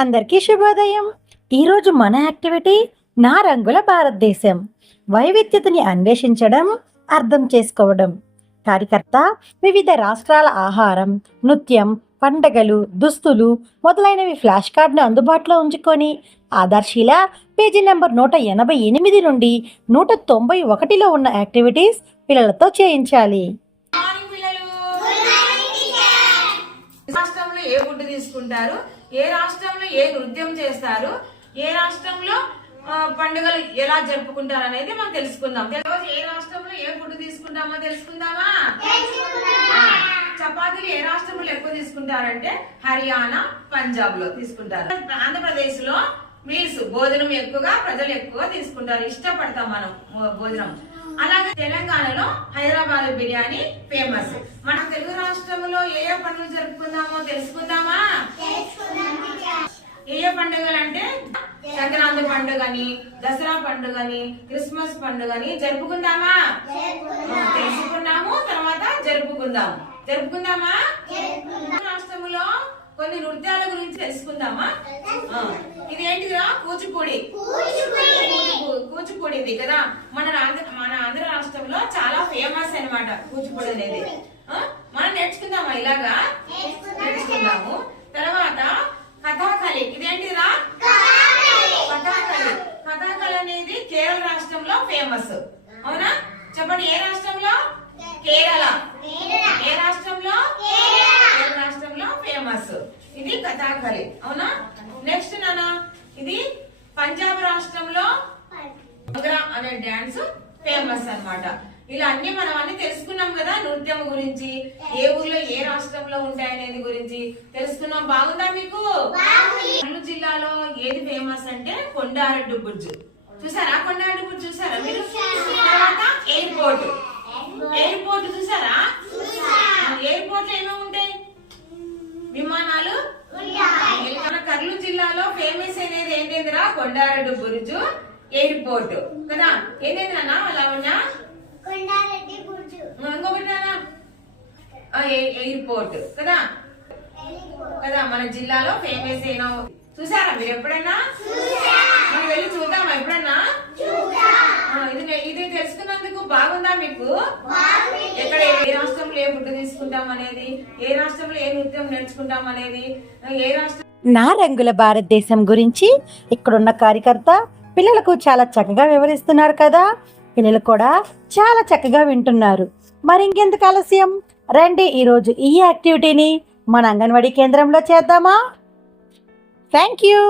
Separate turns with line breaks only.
అందరికీ శుభోదయం. ఈరోజు మన యాక్టివిటీ నా రంగుల భారతదేశం. వైవిధ్యతని అన్వేషించడం అర్థం చేసుకోవడం. కార్యకర్త వివిధ రాష్ట్రాల ఆహారం నృత్యం పండగలు దుస్తులు మొదలైనవి ఫ్లాష్ కార్డ్ను అందుబాటులో ఉంచుకొని ఆధార్శీల పేజీ నెంబర్ నూట ఎనభై ఎనిమిది నుండి నూట తొంభై ఒకటిలో ఉన్న యాక్టివిటీస్ పిల్లలతో చేయించాలి.
ఏ ఫుడ్ తీసుకుంటారు? ఏ రాష్ట్రంలో ఏ నృత్యం చేస్తారు ఏ రాష్ట్రంలో పండుగలు ఎలా జరుపుకుంటారు అనేది మనం తెలుసుకుందాం. రోజు ఏ రాష్ట్రంలో ఏ ఫుడ్ తీసుకుంటామో తెలుసుకుందామా? చపాతీలు ఏ రాష్ట్రంలో ఎక్కువ తీసుకుంటారంటే హర్యానా పంజాబ్లో తీసుకుంటారు. ఆంధ్రప్రదేశ్లో మీల్స్ భోజనం ఎక్కువగా ప్రజలు ఎక్కువ తీసుకుంటారు. ఇష్టపడతాం మనం భోజనం. అలాగే తెలంగాణలో హైదరాబాద్ బిర్యానీ ఫేమస్. మన తెలుగు రాష్ట్రంలో ఏ ఏ పండుగలు జరుపుకుందామో తెలుసుకుందామా? ఏ ఏ పండుగలు అంటే సంక్రాంతి పండుగని దసరా పండుగని క్రిస్మస్ పండుగని జరుపుకుందామా? తెలుసుకున్నాము తర్వాత జరుపుకుందాము? జరుపుకుందామా రాష్ట్రములో కొన్ని నృత్యాల గురించి తెలుసుకుందామా? ఇదేంటిదిరా? కూచిపూడి. కూచిపూ- కూచిపూడి. ఇది కదా? మన మన ఆంధ్ర రాష్ట్రంలో చాలా ఫేమస్ అన్నమాట కూచిపూడి అనేది మనం నేర్చుకుందామా ఇలాగా నేర్చుకుందాము తర్వాత కథాకళి ఇదేంటిదిరా కథాకళి కథాకళి అనేది కేరళ రాష్ట్రంలో ఫేమస్ అవునా? చెప్పండి ఏ రాష్ట్రంలో? కేరళ. ఏ రాష్ట్రంలో? కేరళ రాష్ట్రంలో ఫేమస్ ఇది కథాకళి. అవునా? నెక్స్ట్ నానా ఇది పంజాబ్ రాష్ట్రంలో భంగ్రా అనే డాన్స్ ఫేమస్ అన్నమాట. ఇలా అన్ని మనం అన్ని తెలుసుకున్నాం కదా నృత్యం గురించి. ఏ ఊర్లో ఏ రాష్ట్రంలో ఉంటాయనేది గురించి. తెలుసుకున్నాం. బాగుందా మీకు? కర్నూలు జిల్లాలో ఏది ఫేమస్ అంటే కొండారెడ్డి బుర్జ్. చూసారా? కొండారెడ్డి బుర్జ్ చూసారా మీరు? తర్వాత ఎయిర్పోర్ట్. ఎయిర్పోర్ట్. చూసారా? ఎయిర్పోర్ట్ ఏమేమి ఉంటాయి? విమానాలు? మన కర్నూలు జిల్లాలో ఫేమస్ అనేది ఏంటిదిరా? కొండారెడ్డి బురుజు ఎయిర్పోర్ట్. కదా? నాన్న? అలా ఉన్నా ఇంకొకటి ఎయిర్పోర్ట్. కదా? కదా? మన జిల్లాలో ఫేమస్ అయిన చూసారా మీరు ఎప్పుడైనా? మనం వెళ్ళి చూద్దామా ఎప్పుడన్నా? ఆ, ఇది నే- ఇది తెలుసుకున్నందుకు బాగుందా మీకు? ఎక్కడ ఏ రాష్ట్రంలో ఏ ఫుడ్ తీసుకుంటాం అనేది ఏ రాష్ట్రంలో ఏ నృత్యం నేర్చుకుంటాం అనేది ఏ రాష్ట్రం
నా రంగుల భారతదేశం గురించి ఇక్కడున్న కార్యకర్త పిల్లలకు చాలా చక్కగా వివరిస్తున్నారు కదా. పిల్లలు కూడా చాలా చక్కగా వింటున్నారు. మరి ఇంకెందుకు ఆలస్యం? రండి ఈరోజు ఈ యాక్టివిటీని మన అంగన్వాడీ కేంద్రంలో చేద్దామా? Thank you